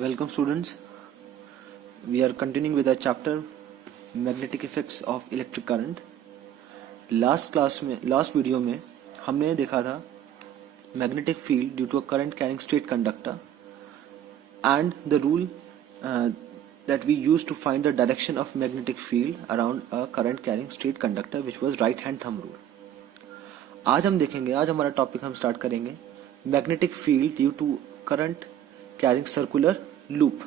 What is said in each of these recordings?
Welcome students. We are continuing with our chapter Magnetic Effects of Electric Current. Last video में हमने देखा था magnetic field due to a current carrying straight conductor and the rule that we used to find the direction of magnetic field around a current carrying straight conductor which was right hand thumb rule. आज हम देखेंगे, आज हमारा topic हम start करेंगे magnetic field due to current carrying circular loop.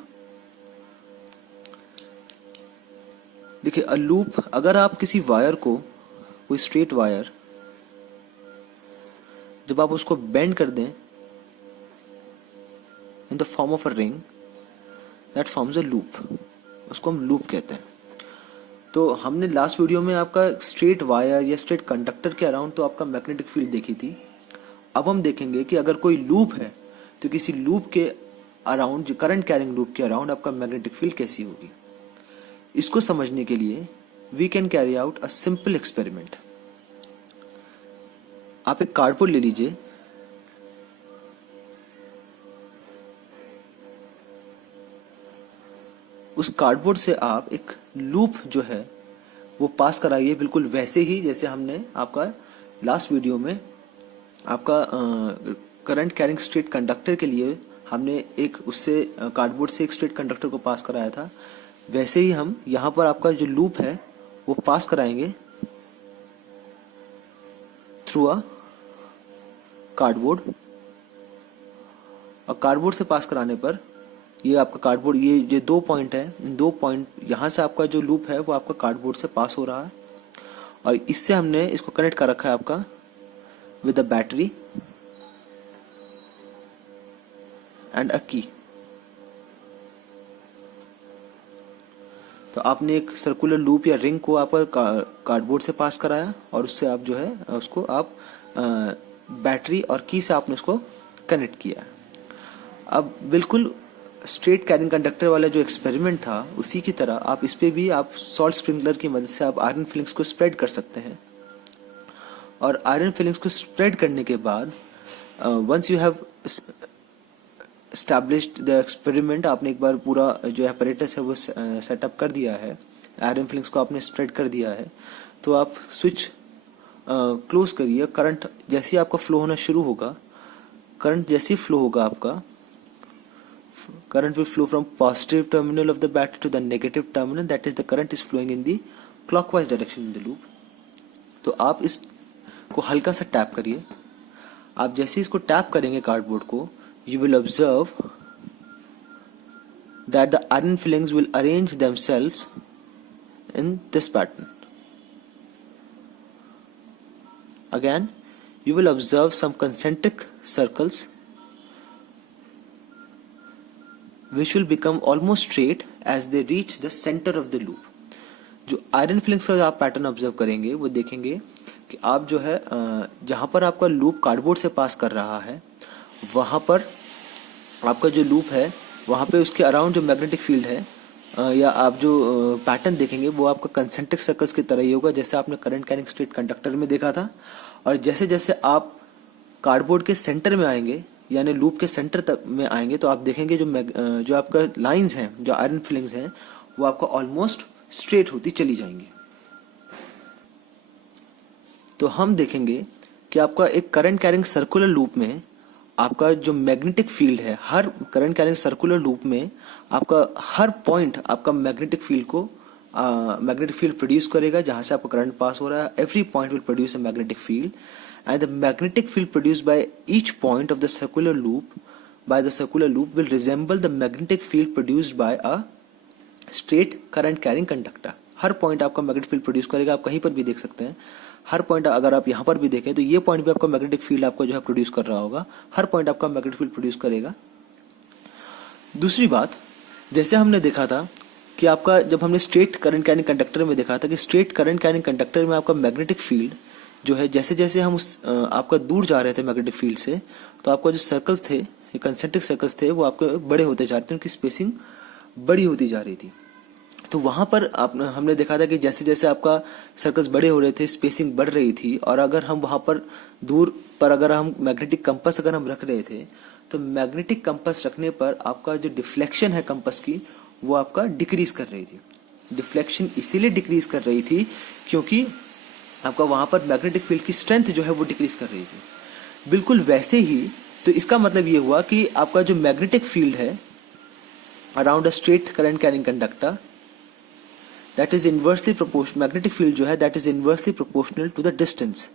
देखिए a loop, अगर आप किसी वायर को, कोई स्ट्रेट वायर, जब आप उसको बेंड कर दें इन the form of a ring, that forms a loop. उसको हम लूप कहते हैं. तो हमने लास्ट वीडियो में आपका स्ट्रेट वायर या स्ट्रेट कंडक्टर के अराउंड तो आपका मैग्नेटिक फील्ड देखी थी. अब हम देखेंगे कि अगर कोई लूप है तो किसी लूप के अराउंड, जो करंट कैरिंग लूप के अराउंड आपका मैग्नेटिक फील्ड कैसी होगी. इसको समझने के लिए we can carry out a simple experiment. आप एक कार्डबोर्ड ले लीजिए. उस कार्डबोर्ड से आप एक लूप जो है वो पास कराइए, बिल्कुल वैसे ही जैसे हमने आपका लास्ट वीडियो में आपका करंट कैरिंग स्ट्रेट कंडक्टर के लिए हमने एक उससे कार्डबोर्ड से एक स्ट्रेट कंडक्टर को पास कराया था. वैसे ही हम यहां पर आपका जो लूप है वो पास कराएंगे थ्रू अ कार्डबोर्ड. और कार्डबोर्ड से पास कराने पर ये आपका कार्डबोर्ड, ये दो पॉइंट है, इन दो पॉइंट यहां से आपका जो लूप है वो आपका कार्डबोर्ड से पास हो रहा है. और इससे हमने इसको कनेक्ट कर रखा है आपका विद अ बैटरी एंड अ की. तो आपने एक सर्कुलर लूप या रिंग को आपका कार्डबोर्ड से पास कराया और उससे आप जो है उसको आप बैटरी और की से आपने उसको कनेक्ट किया. अब बिल्कुल स्ट्रेट कैरिंग कंडक्टर वाला जो एक्सपेरिमेंट था उसी की तरह आप इस पे भी आप सॉल्ट स्प्रिंकलर की मदद से आप आयरन फिलिंग्स को स्प्रेड कर सकते हैं. और आयरन फिलिंग्स को स्प्रेड करने के बाद once you have established the experiment, आपने एक बार पूरा जो एपरेटस है वो सेटअप कर दिया है, आयरन फिलिंग्स को आपने स्प्रेड कर दिया है, तो आप स्विच क्लोज करिए. करंट जैसे ही आपका फ्लो होना शुरू होगा, करंट जैसे ही फ्लो होगा आपका, current will flow from positive terminal of the battery to the negative terminal, that is the current is flowing in the clockwise direction in the loop. तो आप इसको हल्का सा टैप करिए. आप जैसे ही इसको टैप करेंगे कार्डबोर्ड को, you will observe that the iron fillings will arrange themselves in this pattern. Again, you will observe some concentric circles which will become almost straight as they reach the center of the loop. जो iron filings का आप pattern observe करेंगे वो देखेंगे कि आप जो है जहां पर आपका लूप कार्डबोर्ड से पास कर रहा है वहां पर आपका जो लूप है वहां पे उसके अराउंड जो मैग्नेटिक फील्ड है या आप जो पैटर्न देखेंगे वो आपका कंसेंट्रिक सर्कल्स की तरह ही होगा जैसे आपने करंट कैरिंग स्ट्रेट कंडक्टर में देखा था. और जैसे जैसे आप कार्डबोर्ड के सेंटर में आएंगे यानी लूप के सेंटर तक में आएंगे तो आप देखेंगे जो आपका लाइंस हैं, जो आयरन फिलिंग्स हैं, वो आपका ऑलमोस्ट स्ट्रेट होती चली जाएंगी. तो हम देखेंगे कि आपका एक करंट कैरिंग सर्कुलर लूप में आपका जो मैग्नेटिक फील्ड है, हर करंट कैरिंग सर्कुलर लूप में आपका हर पॉइंट आपका मैग्नेटिक फील्ड को मैग्नेटिक फील्ड प्रोड्यूस करेगा जहां से आपका करंट पास हो रहा है. Every point will produce a magnetic field and the magnetic field produced by each point of the circular loop will resemble the magnetic field produced by a straight current carrying conductor. Her point आपका magnetic field produce करेगा. आप कहीं पर भी देख सकते हैं, हर point अगर आप यहाँ पर भी देखें तो ये पॉइंट भी आपका मैग्नेटिक फील्ड आपको जो है प्रोड्यूस कर रहा होगा. हर पॉइंट आपका मैग्नेटिक फील्ड प्रोड्यूस करेगा. दूसरी बात, जैसे हमने देखा था कि आपका जब हमने स्ट्रेट करंट कैरिंग कंडक्टर में देखा था कि स्ट्रेट करंट कैरिंग कंडक्टर में आपका मैग्नेटिक फील्ड जो है जैसे जैसे हम उस आपका दूर जा रहे थे मैग्नेटिक फील्ड से, तो आपका जो सर्कल्स थे, कंसेंट्रिक सर्कल्स थे, वो आपके बड़े होते जा रहे थे, उनकी स्पेसिंग बड़ी होती जा रही थी. तो वहां पर हमने देखा था कि जैसे जैसे आपका सर्कल्स बड़े हो रहे थे, स्पेसिंग बढ़ रही थी. और अगर हम वहां पर दूर पर अगर हम मैग्नेटिक कंपास अगर हम रख रहे थे तो मैग्नेटिक कंपास रखने पर आपका जो डिफ्लेक्शन है कंपास की वो आपका डिक्रीज कर रही थी। डिफ्लेक्शन इसीलिए डिक्रीज कर रही थी क्योंकि आपका वहां पर मैग्नेटिक फील्ड की स्ट्रेंथ जो है वो डिक्रीज कर रही थी। बिल्कुल वैसे ही तो इसका मतलब ये हुआ कि आपका जो मैग्नेटिक फील्ड है around a straight current carrying conductor that is inversely proportional, magnetic field जो है that is inversely proportional to the distance.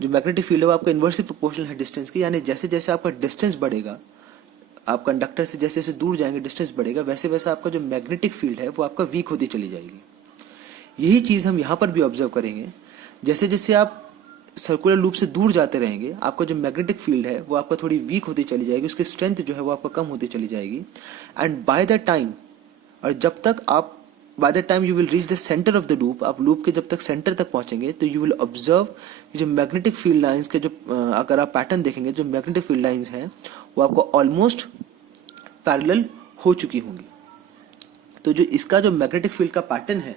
जो मैग्नेटिक फील्ड है वो आपका इनवर्सली प्रोपोर्शनल है डिस्टेंस की, यानी जैसे जैसे आपका डिस्टेंस बढ़ेगा, आप कंडक्टर से जैसे जैसे दूर जाएंगे डिस्टेंस बढ़ेगा, वैसे वैसे आपका जो मैग्नेटिक फील्ड है वो आपका वीक होती चली जाएगी। यही चीज हम यहाँ पर भी ऑब्जर्व करेंगे। जैसे जैसे आप सर्कुलर लूप से दूर जाते रहेंगे आपका जो मैग्नेटिक फील्ड है वो आपका थोड़ी वीक होती चली जाएगी, उसकी स्ट्रेंथ जो है वो आपका कम होती चली जाएगी। एंड बाय द टाइम, और जब तक आप by the time you will reach the centre of the loop, आप लूप के जब तक सेंटर तक पहुंचेंगे तो यू विल ऑब्जर्व कि जो मैग्नेटिक फील्ड लाइंस के जो अगर आप पैटर्न देखेंगे, जो मैग्नेटिक फील्ड लाइंस हैं वो आपको ऑलमोस्ट पैरेलल हो चुकी होंगी। तो जो इसका जो मैग्नेटिक फील्ड का पैटर्न है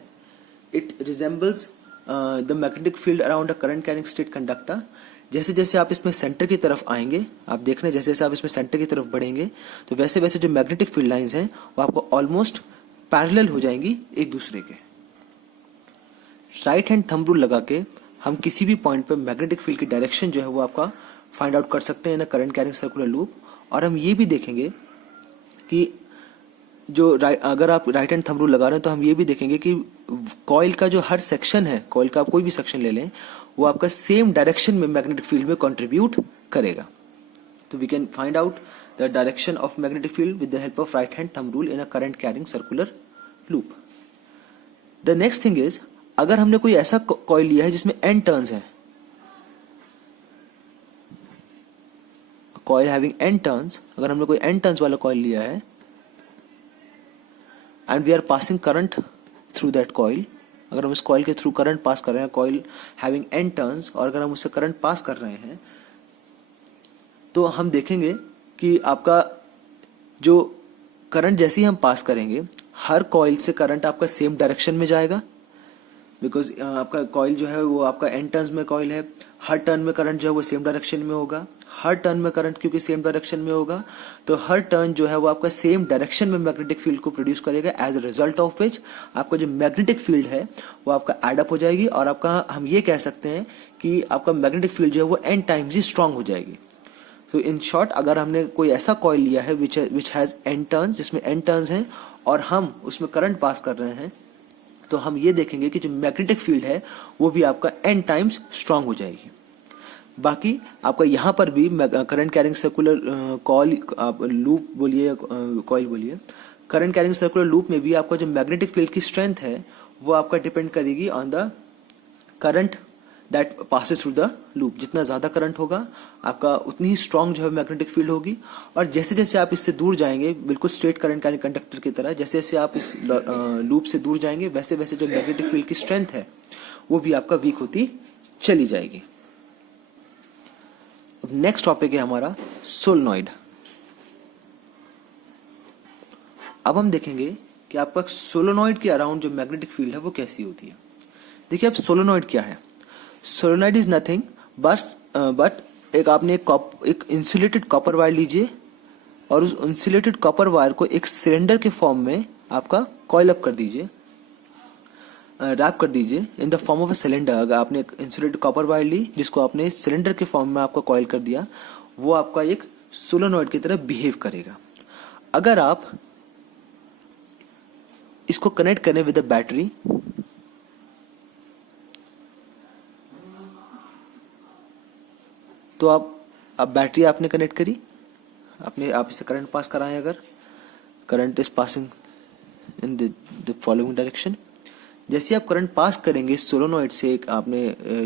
it resembles the magnetic field around a current carrying state conductor. जैसे जैसे आप इसमें सेंटर की तरफ आएंगे, आप देख रहे हैं जैसे जैसे आप इसमें सेंटर की तरफ बढ़ेंगे तो वैसे वैसे जो मैग्नेटिक फील्ड लाइंस हैं वो आपको ऑलमोस्ट पैरेलल हो जाएंगी एक दूसरे के। राइट हैंड थंब रूल लगा के हम किसी भी पॉइंट पर मैग्नेटिक फील्ड की डायरेक्शन जो है वो आपका फाइंड आउट कर सकते हैं इन करंट कैरिंग सर्कुलर लूप। और हम ये भी देखेंगे कि जो अगर आप राइट हैंड थंब रूल लगा रहे हैं तो हम ये भी देखेंगे कि कॉइल का जो हर सेक्शन है, कॉइल का आप कोई भी सेक्शन ले लें, वो आपका सेम डायरेक्शन में मैग्नेटिक फील्ड में कंट्रीब्यूट करेगा। तो we can find out the direction of magnetic field with the help of right hand thumb rule in a current carrying circular loop. The next thing is, अगर हमने कोई ऐसा coil लिया है जिसमें n टर्न्स हैं, कॉइल हैविंग n टर्न्स, अगर हमने कोई n टर्न्स वाला कॉइल लिया है and we are passing current through that coil, अगर हम इस कॉइल के थ्रू करंट पास कर रहे हैं, कॉइल हैविंग n टर्न्स, और अगर हम उससे करंट पास कर रहे हैं तो हम देखेंगे कि आपका जो करंट जैसे ही हम पास करेंगे हर कॉइल से करंट आपका सेम डायरेक्शन में जाएगा, बिकॉज आपका कॉइल जो है वो आपका n टर्न्स में कॉइल है, हर टर्न में करंट जो है वो सेम डायरेक्शन में होगा। हर टर्न में करंट क्योंकि सेम डायरेक्शन में होगा तो हर टर्न जो है वो आपका सेम डायरेक्शन में मैग्नेटिक फील्ड को प्रोड्यूस करेगा, as a result of which आपका जो मैग्नेटिक फील्ड है वो आपका एडअप हो जाएगी और आपका हम ये कह सकते हैं कि आपका मैग्नेटिक फील्ड जो है वो n टाइम्स ही स्ट्रांग हो जाएगी। तो इन शॉर्ट, अगर हमने कोई ऐसा कॉइल लिया है विच हैज n टर्न्स, जिसमें n टर्न्स हैं और हम उसमें करंट पास कर रहे हैं, तो हम ये देखेंगे कि जो मैग्नेटिक फील्ड है वो भी आपका n टाइम्स स्ट्रांग हो जाएगी। बाकी आपका यहाँ पर भी करंट कैरिंग सर्कुलर कॉइल, आप लूप बोलिए कॉइल बोलिए, करंट कैरिंग सर्कुलर लूप में भी आपका जो मैग्नेटिक फील्ड की स्ट्रेंथ है वो आपका डिपेंड करेगी on the current that passes through the loop. जितना ज्यादा करंट होगा आपका उतनी ही स्ट्रांग जो है मैग्नेटिक फील्ड होगी, और जैसे जैसे आप इससे दूर जाएंगे, बिल्कुल स्ट्रेट करंट कैरिंग कंडक्टर की तरह, जैसे जैसे आप इस लूप से दूर जाएंगे वैसे वैसे जो मैग्नेटिक फील्ड की स्ट्रेंथ है वो भी आपका वीक होती चली जाएगी। नेक्स्ट टॉपिक है हमारा सोलेनॉइड। अब हम देखेंगे कि आपका सोलेनॉइड के अराउंड जो मैग्नेटिक फील्ड है वो कैसी होती है। देखिए अब सोलेनॉइड क्या है। सोलेनॉइड इज नथिंग बट एक आपने एक इंसुलेटेड कॉपर वायर लीजिए और उस इंसुलेटेड कॉपर वायर को एक सिलेंडर के फॉर्म में आपका कॉइल अप कर दीजिए, रैप कर दीजिए इन the form of a cylinder. अगर आपने एक इंसुलेटेड कॉपर वायर ली जिसको आपने सिलेंडर के फॉर्म में आपका कॉइल कर दिया, वो आपका एक सोलेनॉइड की तरह बिहेव करेगा। अगर आप इसको कनेक्ट करें विद अ बैटरी, तो आप बैटरी आपने कनेक्ट करी, आप इसे करंट पास कराएं, अगर current is passing in the following direction, जैसे आप करंट पास करेंगे सोलेनॉइड से, एक आपने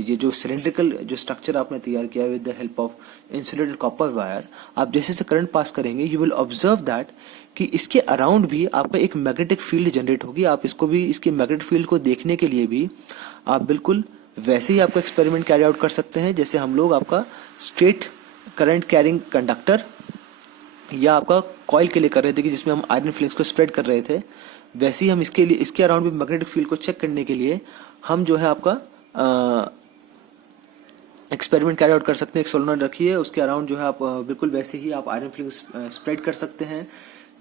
ये जो सिलेंड्रिकल जो स्ट्रक्चर आपने तैयार किया with the help of insulated copper wire, आप जैसे से करंट पास करेंगे यू विल ऑब्जर्व दैट कि इसके अराउंड भी आपका एक मैग्नेटिक फील्ड जनरेट होगी। आप इसको भी, इसकी मैग्नेटिक फील्ड को देखने के लिए भी आप बिल्कुल वैसे ही आपका एक्सपेरिमेंट कैरी आउट कर सकते हैं जैसे हम लोग आपका स्ट्रेट करंट कैरिंग कंडक्टर या आपका कॉइल के लिए कर रहे थे कि जिसमें हम आयरन फ्लेक्स को स्प्रेड कर रहे थे, वैसे ही हम इसके लिए, इसके अराउंड भी मैग्नेटिक फील्ड को चेक करने के लिए हम जो है आपका एक्सपेरिमेंट कैरी आउट कर सकते हैं। एक सोलोनॉइड रखिए, उसके अराउंड जो है आप बिल्कुल वैसे ही आप आयरन फिलिंग्स स्प्रेड कर सकते हैं।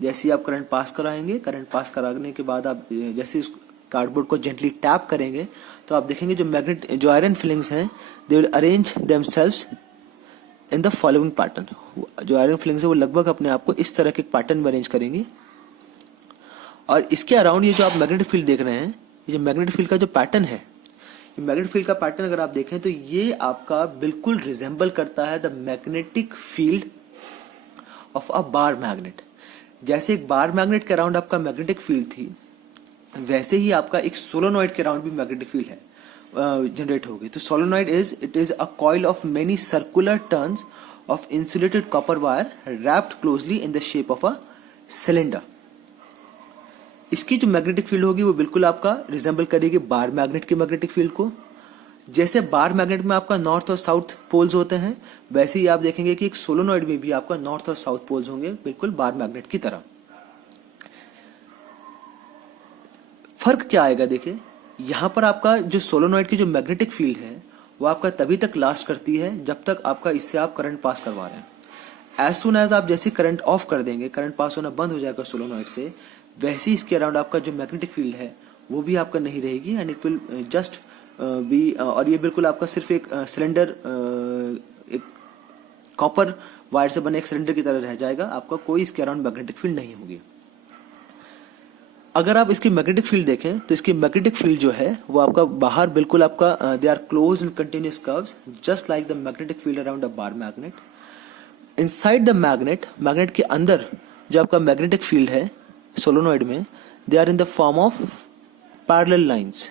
जैसे ही आप करंट पास कराएंगे, करंट पास कराने के बाद आप जैसे इस कार्डबोर्ड को जेंटली टैप करेंगे तो आप देखेंगे जो आयरन फिलिंग्स हैं they will arrange themselves in the following pattern. जो आयरन फिलिंग्स है वो लगभग अपने आप को इस तरह के पैटर्न में अरेंज करेंगी। और इसके अराउंड ये जो आप मैग्नेटिक फील्ड देख रहे हैं, ये जो मैग्नेटिक फील्ड का जो पैटर्न है, ये मैग्नेटिक फील्ड का पैटर्न अगर आप देखें तो ये आपका बिल्कुल रिजेंबल करता है the magnetic field of a bar magnet. जैसे एक बार मैग्नेट के अराउंड आपका मैग्नेटिक फील्ड थी, वैसे ही आपका एक सोलोनॉइड के अराउंड भी मैग्नेटिक फील्ड है जनरेट होगी। तो solenoid is a coil of many circular turns of insulated copper wire wrapped closely in the shape of a cylinder. इसकी जो मैग्नेटिक फील्ड होगी वो बिल्कुल आपका रिजेंबल करेगी बार मैग्नेट की मैग्नेटिक फील्ड को। जैसे बार मैग्नेट में आपका नॉर्थ और साउथ पोल्स होते हैं, वैसे ही आप देखेंगे कि एक सोलोनॉइड में भी आपका नॉर्थ और साउथ पोल्स होंगे, बिल्कुल बार मैग्नेट की तरह। फर्क क्या आएगा, देखिए यहां पर आपका जो सोलोनॉइड की जो मैग्नेटिक फील्ड है वो आपका तभी तक लास्ट करती है जब तक आपका इससे आप करंट पास करवा रहे हैं। एज सुन एज आप जैसे करंट ऑफ कर देंगे, करंट पास होना बंद हो जाएगा सोलोनॉइड से, वैसे ही इसके अराउंड आपका जो मैग्नेटिक फील्ड है वो भी आपका नहीं रहेगी and it will just be, और ये बिल्कुल आपका सिर्फ एक सिलेंडर, एक कॉपर वायर से बने एक सिलेंडर की तरह रह जाएगा। आपका कोई इसके अराउंड मैग्नेटिक फील्ड नहीं होगी। अगर आप इसकी मैग्नेटिक फील्ड देखें तो इसकी मैग्नेटिक फील्ड जो है वो आपका बाहर बिल्कुल आपका they are close in continuous curves just like the magnetic field around a bar magnet. Inside the magnet, magnet के अंदर जो आपका मैग्नेटिक फील्ड है सोलोनॉइड में, they are in the form of parallel lines.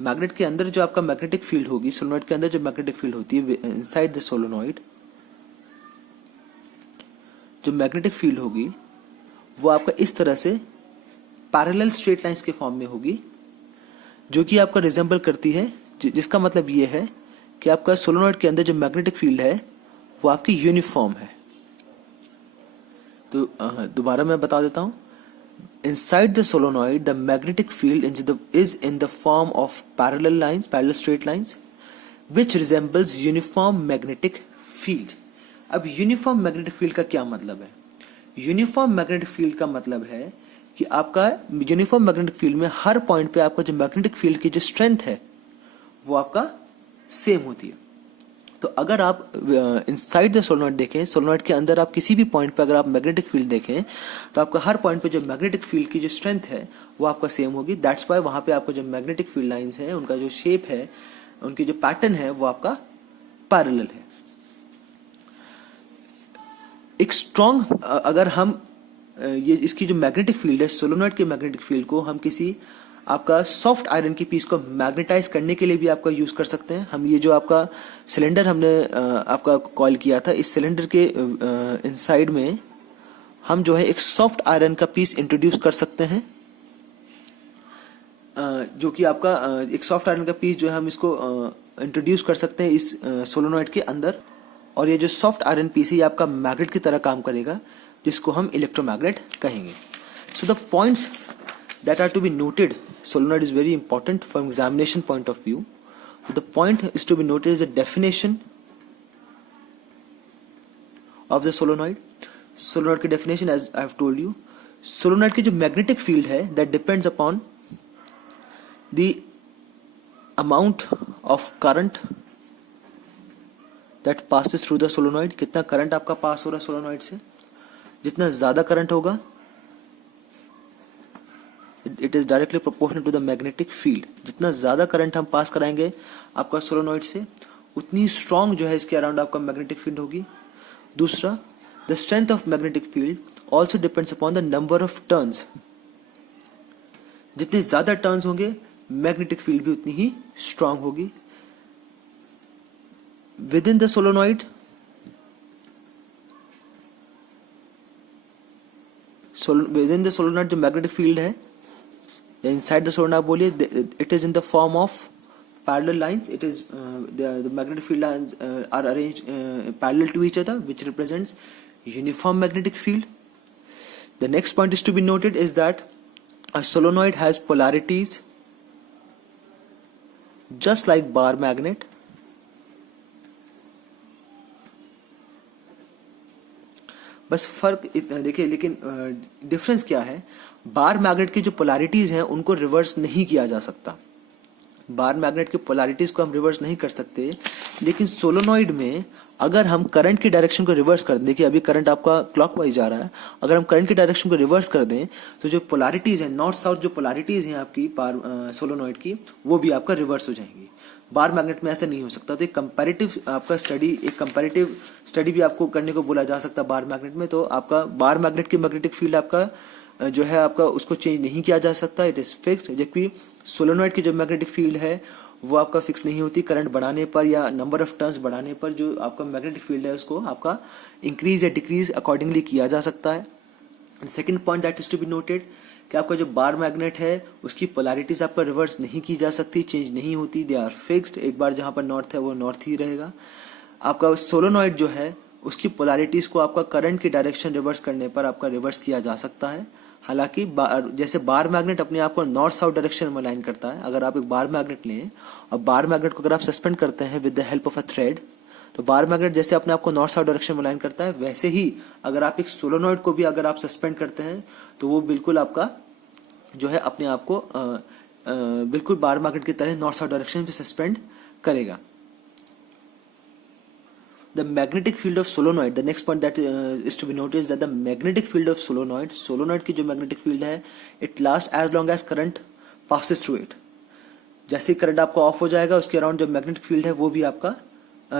Magnet के अंदर जो आपका मैग्नेटिक फील्ड होगी, सोलोनॉइड के अंदर जो मैग्नेटिक फील्ड होती है इनसाइड द सोलोनॉइड, जो मैग्नेटिक फील्ड होगी वो आपका इस तरह से पैरेलल स्ट्रेट लाइंस के फॉर्म में होगी, जो कि आपका रिजेंबल करती है, जिसका मतलब ये है कि आपका सोलोनॉइड के अंदर जो मैग्नेटिक फील्ड है वो आपकी यूनिफॉर्म है। तो दोबारा मैं बता देता हूं, inside the solenoid the magnetic field is in the form of parallel straight lines which resembles uniform magnetic field। अब यूनिफॉर्म मैग्नेटिक फील्ड का क्या मतलब है? यूनिफॉर्म मैग्नेटिक फील्ड का मतलब है कि आपका यूनिफॉर्म मैग्नेटिक फील्ड में हर पॉइंट पे आपका जो मैग्नेटिक फील्ड की जो स्ट्रेंथ है वो आपका सेम होती है। तो अगर आप इनसाइड द सोलोनॉइड देखें, सोलोनॉइड के अंदर आप किसी भी पॉइंट पे अगर आप मैग्नेटिक फील्ड देखें तो आपका हर पॉइंट पे जो मैग्नेटिक फील्ड की जो स्ट्रेंथ है वो आपका सेम होगी। दैट्स वाई वहां पे आपको जो मैग्नेटिक फील्ड लाइंस है, उनका जो शेप है, उनकी जो पैटर्न है वो आपका पैरेलल है। एक स्ट्रॉन्ग, अगर हम ये इसकी जो मैग्नेटिक फील्ड है सोलोनॉइड के मैग्नेटिक फील्ड को हम किसी आपका सॉफ्ट आयरन की पीस को मैग्नेटाइज करने के लिए भी आपका यूज कर सकते हैं। हम ये जो आपका सिलेंडर हमने आपका कॉइल किया था, इस सिलेंडर के इनसाइड में हम जो है एक सॉफ्ट आयरन का पीस इंट्रोड्यूस कर सकते हैं, जो कि आपका एक सॉफ्ट आयरन का पीस जो है हम इसको इंट्रोड्यूस कर सकते हैं इस सोलोनॉइड के अंदर। और ये जो सॉफ्ट आयरन पीस है ये आपका मैग्नेट की तरह काम करेगा, जिसको हम इलेक्ट्रोमैग्नेट कहेंगे। So the points that are to be noted, solenoid is very important from examination point of view. So the point is to be noted is the definition of the solenoid. Solenoid की definition as I have told you, solenoid की जो magnetic field है that depends upon the amount of current that passes through the solenoid। कितना current आपका पास हो रहा है solenoid से, जितना ज्यादा करंट होगा it is directly proportional to the magnetic field. जितना ज्यादा करंट हम पास कराएंगे आपका सोलोनॉइड से, उतनी स्ट्रॉन्ग जो है इसके अराउंड आपका मैग्नेटिक फील्ड होगी। दूसरा, the strength of magnetic field also depends upon the number of turns. जितने ज्यादा टर्न्स होंगे मैग्नेटिक फील्ड भी उतनी ही स्ट्रॉन्ग होगी। With in the solenoid, with in the solenoid जो मैग्नेटिक फील्ड है, inside the solenoid बोलिए, it is in the form of parallel lines. It is the magnetic field lines are arranged parallel to each other, which represents uniform magnetic field. The next point is to be noted is that a solenoid has polarities just like bar magnet. बस फर्क इतना देखिए, लेकिन difference क्या है, bar magnet की जो polarities हैं उनको रिवर्स नहीं किया जा सकता। बार मैग्नेट की पोलैरिटीज को हम रिवर्स नहीं कर सकते, लेकिन सोलोनॉइड में अगर हम करंट की डायरेक्शन को रिवर्स कर दें, देखिए अभी करंट आपका क्लॉकवाइज जा रहा है, अगर हम करंट की डायरेक्शन को रिवर्स कर दें तो जो पोलैरिटीज है, नॉर्थ साउथ जो पोलैरिटीज हैं आपकी सोलोनॉइड की, वो भी आपका रिवर्स हो जाएंगी। बार मैग्नेट में ऐसा नहीं हो सकता। तो एक कंपैरेटिव आपका स्टडी, एक कंपैरेटिव स्टडी भी आपको करने को बोला जा सकता है बार मैग्नेट में। तो आपका बार मैग्नेट की मैग्नेटिक फील्ड आपका जो है आपका उसको चेंज नहीं किया जा सकता, इट इज फिक्स्ड। जबकि सोलोनॉइड की जो मैग्नेटिक फील्ड है वो आपका फिक्स नहीं होती, करंट बढ़ाने पर या नंबर ऑफ टर्न्स बढ़ाने पर जो आपका मैग्नेटिक फील्ड है उसको आपका इंक्रीज या डिक्रीज अकॉर्डिंगली किया जा सकता है। Second point that is to be noted कि आपका जो बार मैग्नेट है उसकी पोलैरिटीज आपका रिवर्स नहीं की जा सकती, चेंज नहीं होती, दे आर फिक्स्ड। एक बार जहां पर नॉर्थ है वो नॉर्थ ही रहेगा। आपका सोलोनॉइड जो है उसकी पोलैरिटीज को आपका करंट की डायरेक्शन रिवर्स करने पर आपका रिवर्स किया जा सकता है। हालांकि जैसे बार मैग्नेट अपने आप को नॉर्थ साउथ डायरेक्शन में अलाइन करता है, अगर आप एक बार मैग्नेट लें और बार मैग्नेट को अगर आप सस्पेंड करते हैं with the help of a thread, तो बार मैग्नेट जैसे अपने आप को नॉर्थ साउथ डायरेक्शन में अलाइन करता है, वैसे ही अगर आप एक सोलोनॉइड को भी अगर आप सस्पेंड करते हैं तो वो बिल्कुल आपका जो है अपने आप को बिल्कुल बार मैग्नेट की तरह नॉर्थ साउथ डायरेक्शन में सस्पेंड करेगा। The magnetic field of solenoid, the next point that is to be noticed that the magnetic field of solenoid की जो magnetic field है, it lasts as long as current passes through it. जैसे current आपका of हो जाएगा उसके around जो magnetic field है वो भी आपका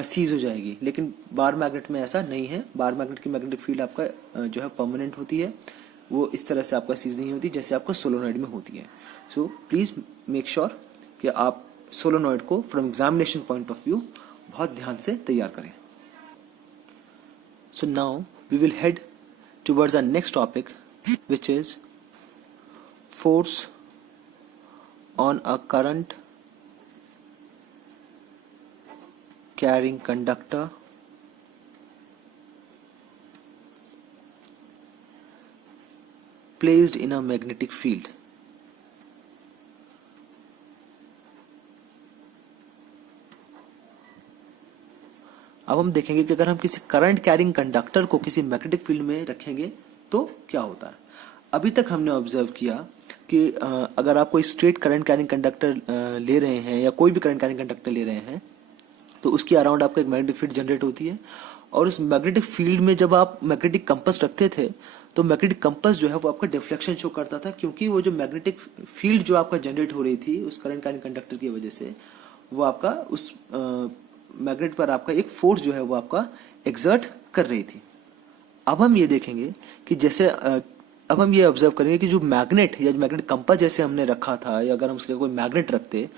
सीज हो जाएगी। लेकिन बार मैग्नेट में ऐसा नहीं है, बार मैग्नेट की मैग्नेटिक फील्ड आपका जो है परमानेंट होती है, वो इस तरह से आपका सीज नहीं होती जैसे आपको सोलोनॉइड में होती है। सो प्लीज मेक श्योर कि आप सोलोनॉइड को from examination point of view बहुत ध्यान से तैयार करें। So now we will head towards our next topic, which is force on a current carrying conductor placed in a magnetic field. अब हम देखेंगे कि अगर हम किसी करंट कैरिंग कंडक्टर को किसी मैग्नेटिक फील्ड में रखेंगे तो क्या होता है। अभी तक हमने ऑब्जर्व किया कि अगर आप कोई स्ट्रेट करंट कैरिंग कंडक्टर ले रहे हैं या कोई भी करंट कैरिंग कंडक्टर ले रहे हैं तो उसके अराउंड आपको एक मैग्नेटिक फील्ड जनरेट होती है, और उस मैग्नेटिक फील्ड में जब आप मैग्नेटिक कंपास रखते थे तो मैग्नेटिक कंपास जो है वो आपका डिफ्लेक्शन शो करता था, क्योंकि वो जो मैग्नेटिक फील्ड जो आपका जनरेट हो रही थी उस करंट कैरिंग कंडक्टर की वजह से वो आपका उस मैग्नेट पर आपका एक फोर्स जो है वो आपका एक्सर्ट कर रही थी। अब हम ये देखेंगे कि जैसे अब हम ये ऑब्जर्व करेंगे कि जो मैग्नेट या मैग्नेट कंपास जैसे हमने रखा था, या अगर हम उसके कोई मैग्नेट रखते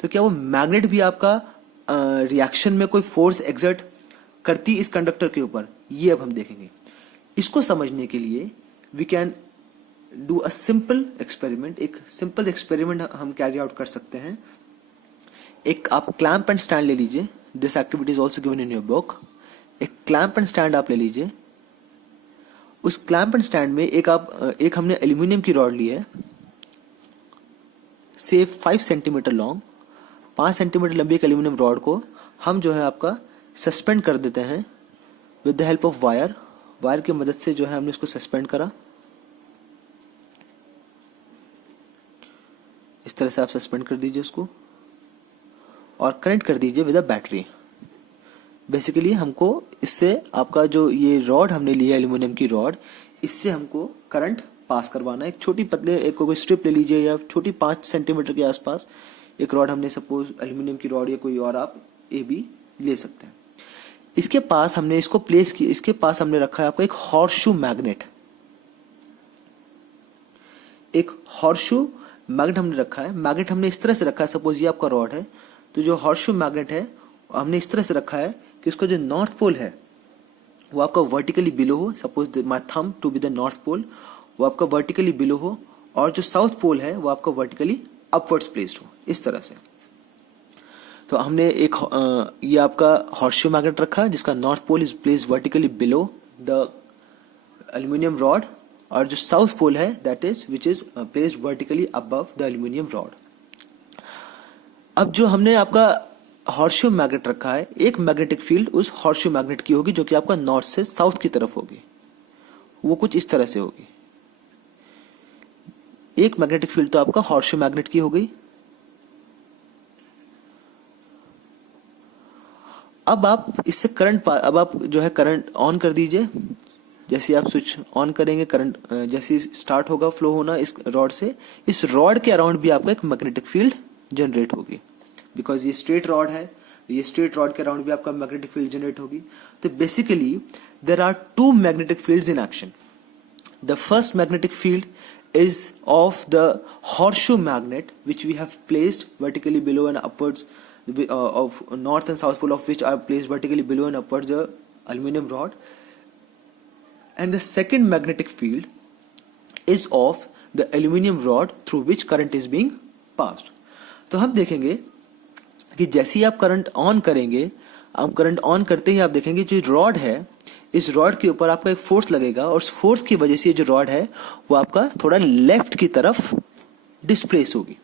तो क्या वो मैग्नेट भी आपका रिएक्शन में कोई फोर्स एक्सर्ट करती इस कंडक्टर के ऊपर, ये अब हम देखेंगे। इसको समझने के लिए we can do a simple experiment, एक सिंपल एक्सपेरिमेंट हम कैरी आउट कर सकते हैं। एक आप क्लैंप एंड स्टैंड ले लीजिए, this activity is also given in your book. एक क्लैंप एंड स्टैंड आप ले लीजिए, उस क्लैंप एंड स्टैंड में एक हमने एल्यूमिनियम की रॉड ली है, से 5 सेंटीमीटर लॉन्ग, 5 सेंटीमीटर लंबी एक एल्यूमिनियम रॉड को हम जो है आपका सस्पेंड कर देते हैं with the help of wire. Wire की मदद से जो है हमने इसको सस्पेंड करा, इस तरह से आप सस्पेंड कर दीजिए उसको और कनेक्ट कर दीजिए विद अ बैटरी। बेसिकली हमको इससे आपका जो ये रॉड हमने लिया एल्यूमिनियम की रॉड, इससे हमको करंट पास करवाना है। एक छोटी पतले एक कोई स्ट्रिप ले लीजिए या छोटी 5 सेंटीमीटर के आसपास एक रॉड हमने सपोज एल्यूमिनियम की रॉड या कोई और आप ए बी ले सकते हैं। इसके पास हमने इसको प्लेस की, इसके पास हमने रखा है आपका एक हॉर्सशू मैग्नेट। एक हॉर्सशू मैग्नेट हमने रखा है। मैग्नेट हमने इस तरह से रखा है, सपोज ये आपका रॉड है, तो जो हॉर्सशू मैग्नेट है हमने इस तरह से रखा है कि उसका जो नॉर्थ पोल है वो आपका वर्टिकली बिलो हो, suppose my thumb to be the north pole, वो आपका वर्टिकली बिलो हो, और जो साउथ पोल है वो आपका वर्टिकली अपवर्ड्स प्लेस्ड हो, इस तरह से। तो हमने एक ये आपका हॉर्सशू मैग्नेट रखा जिसका north pole is placed vertically below the aluminium rod, और जो साउथ पोल है that is which is placed vertically above the aluminium rod. अब जो हमने आपका हॉर्सशू मैग्नेट रखा है, एक मैग्नेटिक फील्ड उस हॉर्सशू मैग्नेट की होगी जो कि आपका नॉर्थ से साउथ की तरफ होगी, वो कुछ इस तरह से होगी। एक मैग्नेटिक फील्ड तो आपका हॉर्सशू मैग्नेट की हो गई। अब आप इससे करंट, अब आप जो है करंट ऑन कर दीजिए। जैसे आप स्विच ऑन करेंगे, करंट जैसे स्टार्ट होगा फ्लो होना इस रॉड से, इस रॉड के अराउंड भी आपका एक मैग्नेटिक फील्ड जनरेट होगी। बिकॉज ये स्ट्रेट रॉड है, ये स्ट्रेट रॉड के अराउंड भी आपका मैग्नेटिक फील्ड जनरेट होगी। तो basically there are two magnetic fields in action. The first magnetic field is of the horseshoe magnet which we have placed vertically below and upwards of north and south pole of which are placed vertically below and upwards the aluminum rod, and the second magnetic field is of the aluminum rod through which current is being passed. तो हम देखेंगे कि जैसे ही आप current on करेंगे, आप current on करते ही आप देखेंगे जो रॉड है, इस रॉड के ऊपर आपका एक फोर्स लगेगा और उस फोर्स की वजह से ये जो रॉड है वो आपका थोड़ा लेफ्ट की तरफ डिस्प्लेस होगी।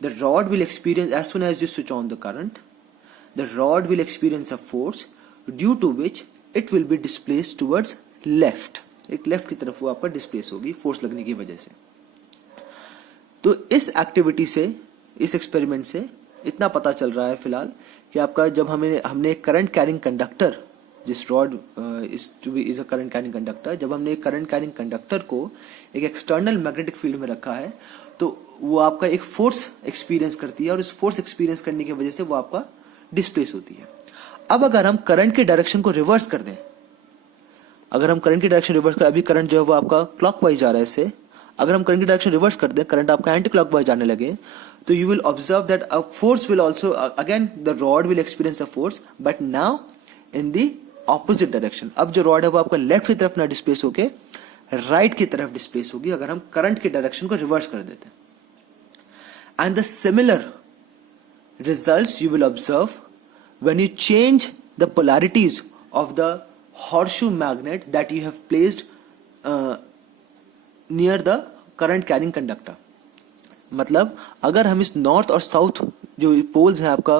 The rod will experience as soon as you switch on the current, the rod will experience a force due to which it will be displace towards left. एक लेफ्ट की तरफ वो आपका डिस्प्लेस होगी force लगने की वजह से। तो इस एक्टिविटी से, इस एक्सपेरिमेंट से इतना पता चल रहा है फिलहाल कि आपका जब हमने करंट कैरिंग कंडक्टर, जिस rod is a current carrying conductor, जब हमने एक करंट कैरिंग कंडक्टर को एक एक्सटर्नल मैग्नेटिक फील्ड में रखा है तो वो आपका एक फोर्स एक्सपीरियंस करती है और इस फोर्स एक्सपीरियंस करने की वजह से वो आपका डिस्प्लेस होती है। अब अगर हम करंट के डायरेक्शन को रिवर्स कर दें, अगर हम करंट की डायरेक्शन रिवर्स करें, अभी करंट जो है वो आपका क्लॉकवाइज जा रहा है इससे, अगर हम करंट की डायरेक्शन रिवर्स कर दें, करंट आपका एंटी क्लॉकवाइज जाने लगे, तो you will observe that a force will also, again the rod will experience a force but now in the opposite direction. अब जो रॉड है वो आपका लेफ्ट की तरफ ना डिस्प्लेस होके राइट की तरफ डिस्प्लेस होगी अगर हम करंट के डायरेक्शन को रिवर्स कर देते हैं। And the similar results you will observe when you change the polarities of the horseshoe magnet that you have placed near the current carrying conductor। मतलब अगर हम इस नॉर्थ और साउथ जो पोल्स हैं आपका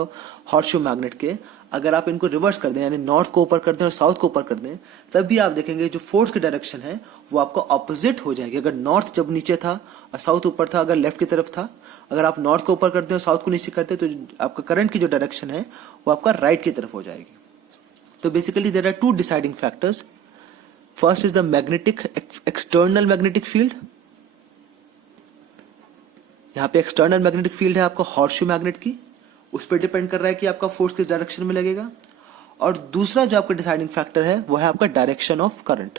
हॉर्सशू मैग्नेट के, अगर आप इनको रिवर्स कर दें, यानी नॉर्थ को ऊपर कर दें और साउथ को ऊपर कर दें, तब भी आप देखेंगे जो फोर्स की डायरेक्शन है वो आपका ऑपोजिट हो जाएगी। अगर नॉर्थ जब नीचे था और साउथ ऊपर था, अगर लेफ्ट की तरफ था, अगर आप नॉर्थ को ऊपर करते हैं और साउथ को नीचे करते हैं तो आपका करंट की जो डायरेक्शन है वो आपका राइट की तरफ हो जाएगी। So basically there are two deciding factors. First is the magnetic, external magnetic field. यहाँ पे external magnetic field है आपका horseshoe magnet की, उस पर डिपेंड कर रहा है कि आपका फोर्स किस डायरेक्शन में लगेगा। और दूसरा जो आपका डिसाइडिंग फैक्टर है वो है आपका डायरेक्शन ऑफ करंट।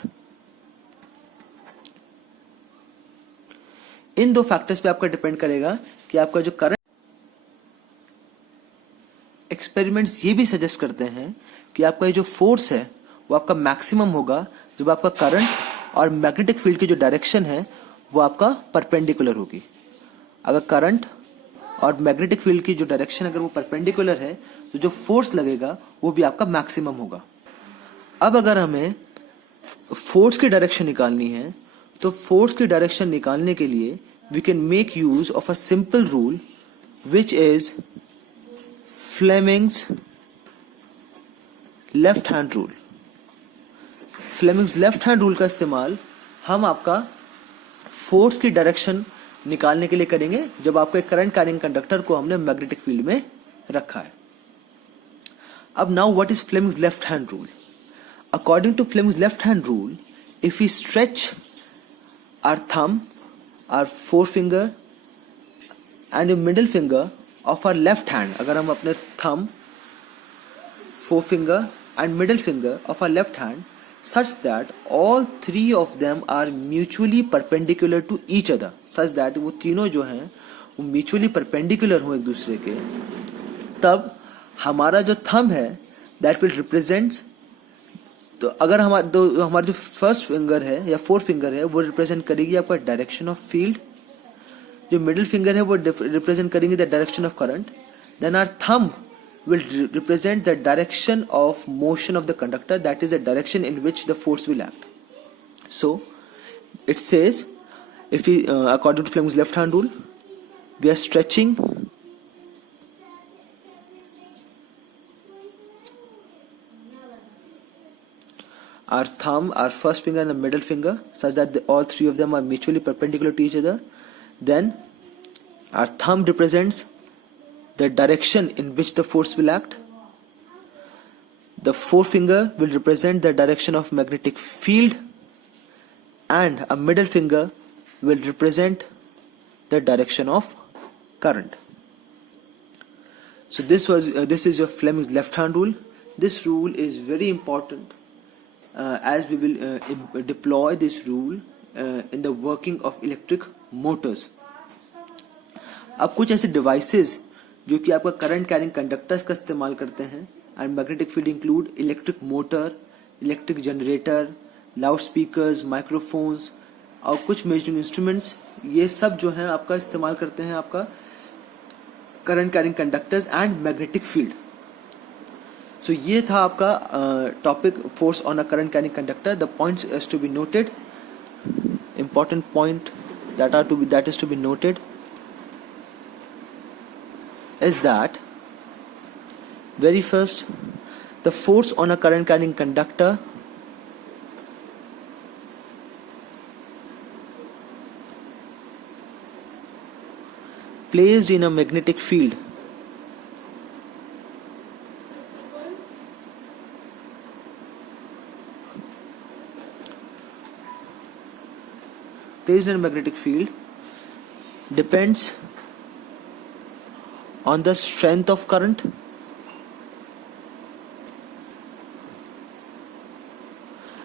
इन दो फैक्टर्स पे आपका डिपेंड करेगा कि आपका जो करंट। एक्सपेरिमेंट्स ये भी सजेस्ट करते हैं कि आपका ये जो फोर्स है वो आपका मैक्सिमम होगा जब आपका करंट और मैग्नेटिक फील्ड की जो डायरेक्शन है वो आपका परपेंडिकुलर होगी। अगर करंट और मैग्नेटिक फील्ड की जो डायरेक्शन अगर वो परपेंडिकुलर है तो जो फोर्स लगेगा वो भी आपका मैक्सिमम होगा। अब अगर हमें फोर्स की डायरेक्शन निकालनी है तो फोर्स की डायरेक्शन निकालने के लिए we can make use of a simple rule which is Fleming's left hand rule. Fleming's left hand rule का इस्तेमाल हम आपका फोर्स की डायरेक्शन निकालने के लिए करेंगे जब आपके करंट कैरिंग कंडक्टर को हमने मैग्नेटिक फील्ड में रखा है। अब now what is Fleming's left hand rule? According to Fleming's left hand rule, if we stretch our thumb, our forefinger and middle finger of our left hand, अगर हम अपने thumb, forefinger and middle finger of our left hand such that all three of them are mutually perpendicular to each other, such that वो तीनों जो हैं वो mutually perpendicular हो एक दूसरे के, तब हमारा जो thumb है that will represent, तो अगर हमारा जो फर्स्ट फिंगर है या फोर्थ फिंगर है वो रिप्रेजेंट करेगी आपका डायरेक्शन ऑफ फील्ड, जो मिडिल फिंगर है वो रिप्रेजेंट करेंगे the direction of current, then our thumb will represent the direction of motion of the conductor, that is the direction in which the force will act. So it says, if we according to Fleming's left hand rule, we are stretching our thumb, our first finger and the middle finger, such that all three of them are mutually perpendicular to each other. Then our thumb represents the direction in which the force will act. The forefinger will represent the direction of magnetic field, and a middle finger will represent the direction of current. So this is your Fleming's left hand rule. This rule is very important as we will deploy this rule in the working of electric motors. अब कुछ ऐसे devices जो कि आपका current carrying conductors का इस्तेमाल करते हैं, and magnetic field include electric motor, electric generator, loud speakers, microphones और कुछ मेजरिंग इंस्ट्रूमेंट्स. ये सब जो है आपका इस्तेमाल करते हैं आपका current carrying conductors and magnetic field. So ये था आपका topic force on a current carrying conductor. The points is to be noted, important point that is to be noted is that very first, the force on a current carrying conductor placed in a magnetic field depends on the strength of current.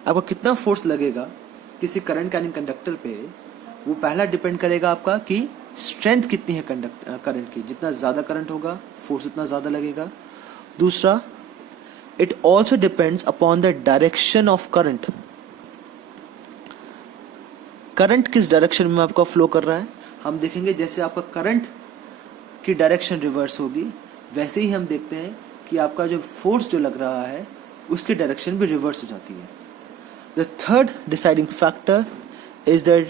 आपको कितना force लगेगा किसी current carrying conductor पे, वो पहला depend करेगा आपका कि स्ट्रेंथ कितनी है करंट की. जितना ज्यादा करंट होगा फोर्स उतना ज्यादा लगेगा. दूसरा, it also depends upon the direction of current. Current किस डायरेक्शन में आपका फ्लो कर रहा है. हम देखेंगे जैसे आपका करंट की डायरेक्शन रिवर्स होगी, वैसे ही हम देखते हैं कि आपका जो फोर्स जो लग रहा है उसकी डायरेक्शन भी रिवर्स हो जाती है. The third deciding factor is the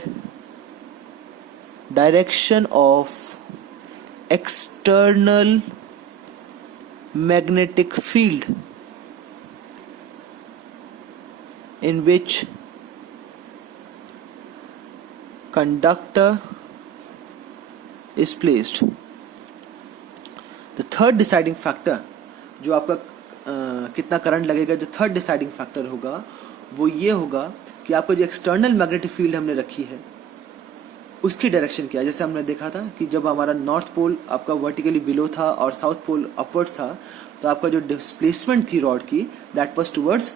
direction of external magnetic field in which conductor is placed. The third deciding factor, जो आपका कितना करंट लगेगा, जो थर्ड डिसाइडिंग फैक्टर होगा वो ये होगा कि आपका जो एक्सटर्नल मैग्नेटिक फील्ड हमने रखी है उसकी डायरेक्शन क्या है. जैसे हमने देखा था कि जब हमारा नॉर्थ पोल आपका वर्टिकली बिलो था और साउथ पोल अपवर्ड्स था, तो आपका जो डिस्प्लेसमेंट थी रॉड की दैट वाज टुवर्ड्स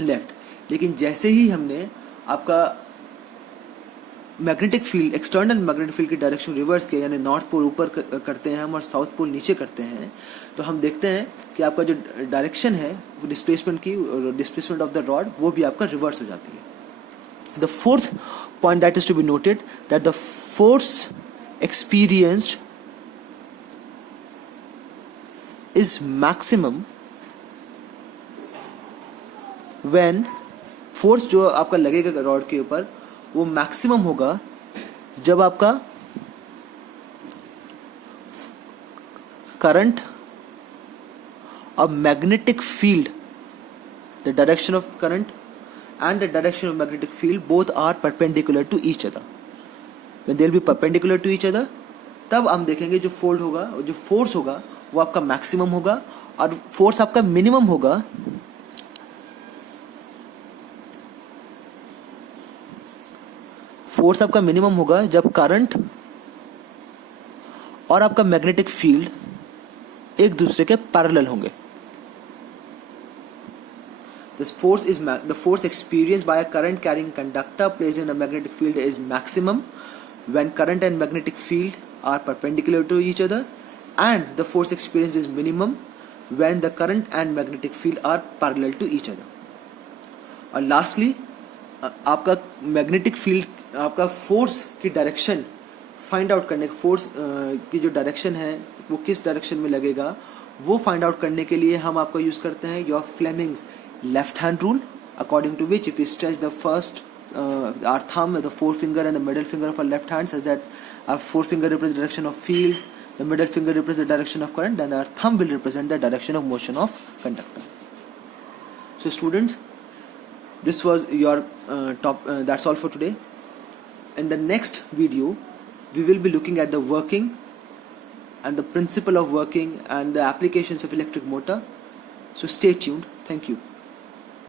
लेफ्ट. लेकिन जैसे ही हमने आपका magnetic field, external magnetic field की डायरेक्शन रिवर्स किया, यानी नॉर्थ पोल ऊपर करते हैं हम और साउथ पोल नीचे करते हैं, तो हम देखते हैं कि आपका जो डायरेक्शन है वो डिस्प्लेसमेंट की, डिस्प्लेसमेंट ऑफ द रॉड, वो भी आपका रिवर्स हो जाती है. The fourth point that is to be noted that the force experienced is maximum when, force जो आपका लगेगा रॉड के ऊपर वो मैक्सिमम होगा जब आपका करंट और magnetic field, the direction of current and the direction of magnetic field both are perpendicular to each other. When they will be perpendicular to each other, तब हम देखेंगे जो फोल्ड होगा, जो फोर्स होगा वो आपका मैक्सिमम होगा और फोर्स आपका मिनिमम होगा जब करंट और आपका मैग्नेटिक फील्ड एक दूसरे के पैरेलल होंगे. The force experienced by a current carrying conductor placed in a magnetic field is maximum when current and magnetic field are perpendicular to each other, and the force experienced is minimum when the current and magnetic field are parallel to each other. और lastly, आपका magnetic field, आपका force की direction find out करने, force की जो direction है वो किस डायरेक्शन में लगेगा वो फाइंड आउट करने के लिए हम आपका यूज करते हैं your Fleming's left hand rule, according to which if we stretch the first our thumb, the forefinger and the middle finger of our left hand, such that our forefinger represents the direction of field, the middle finger represents the direction of current, then our thumb will represent the direction of motion of conductor. So students, This was your that's all for today. In the next video, we will be looking at the working and the principle of working and the applications of electric motor. So stay tuned. Thank you.